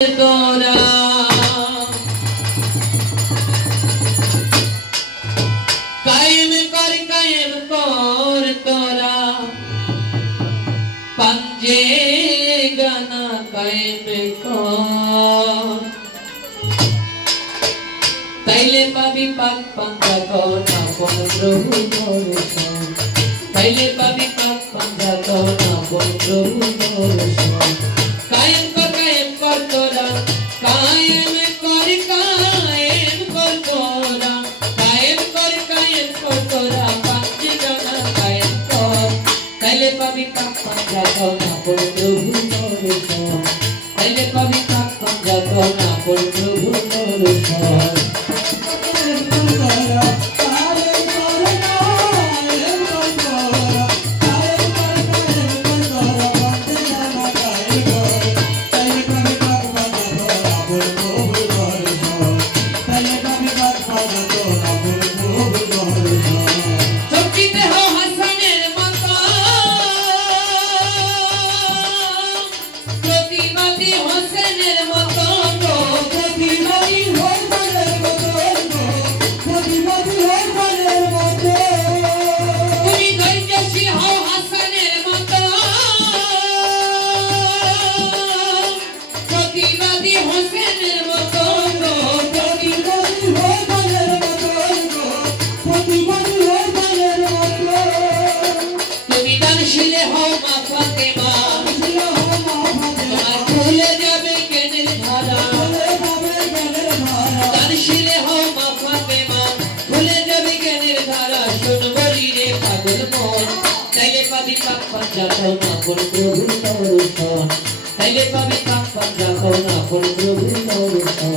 তোরা কায়েম কর তোরা पंजे गाना कायम कौन ताइले पाबी पाक पंजा कौना बोल प्रभु दर्शन ताइले पाबी पाक पंजा कौना बोल प्रभु दर्शन कायम कर तोरा कायम कर तोरा कायम कर तोरा पंजे गाना कायम कर ताइले पाबी पाक पंजा कौना बोल प्रभु दर्शन ताइले पाबी पाक पंजा कौना बोल प्रभु दर्शन ताइले पाबी पाक पंजा कौना बोल प्रभु दर्शन ताइले पाबी पाक पंजा कौना बोल प्रभु दर्शन ताइले पाबी पाक पंजा कौना बोल प्रभु दर्शन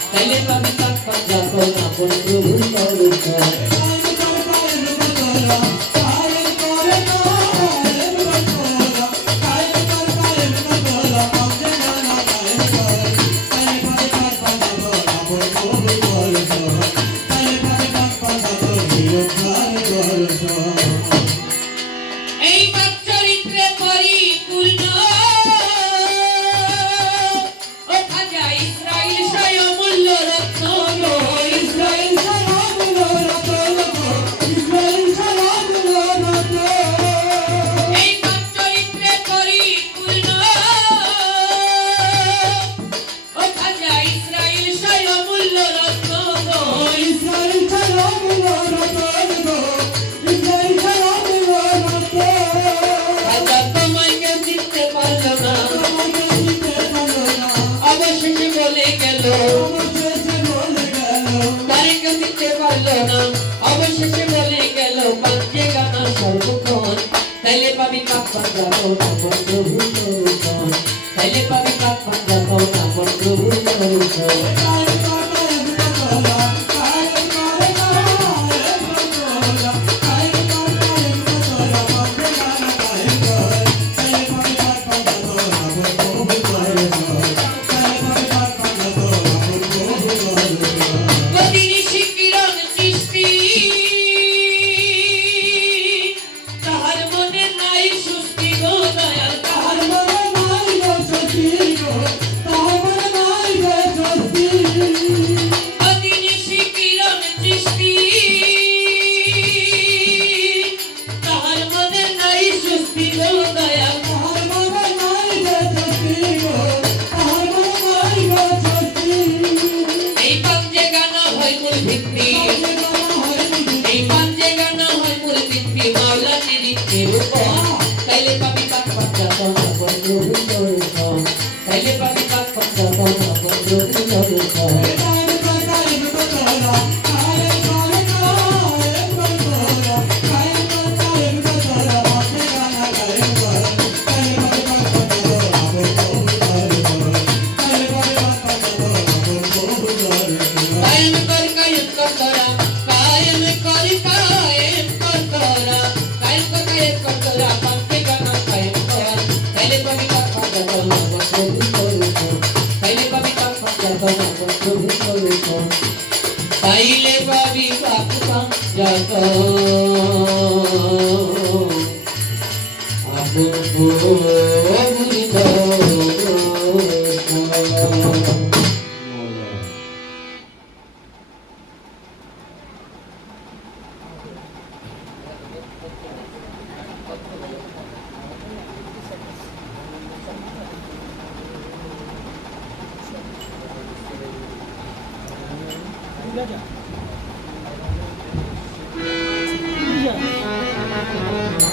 ताइले पाबी पाक पंजा कौना बोल प्रभु दर्शन অবশেষে বলে গেল पंजे गाना সর্বক্ষণ তাইলে পাবি পাক पंजा कौना बोल प्रभु दर्शन ताइले पाबी पाक पंजा कौना बोल प्रभु दर्शन Thank you. কি মাওলা নিরিখের উপর তাইলে পাবি পাক পাক যাতনা বন্ধু দর্শন তাইলে পাবি পাক পাক যাতনা বন্ধু দর্শন তাইলে পাবি পাক পাক যত Iya.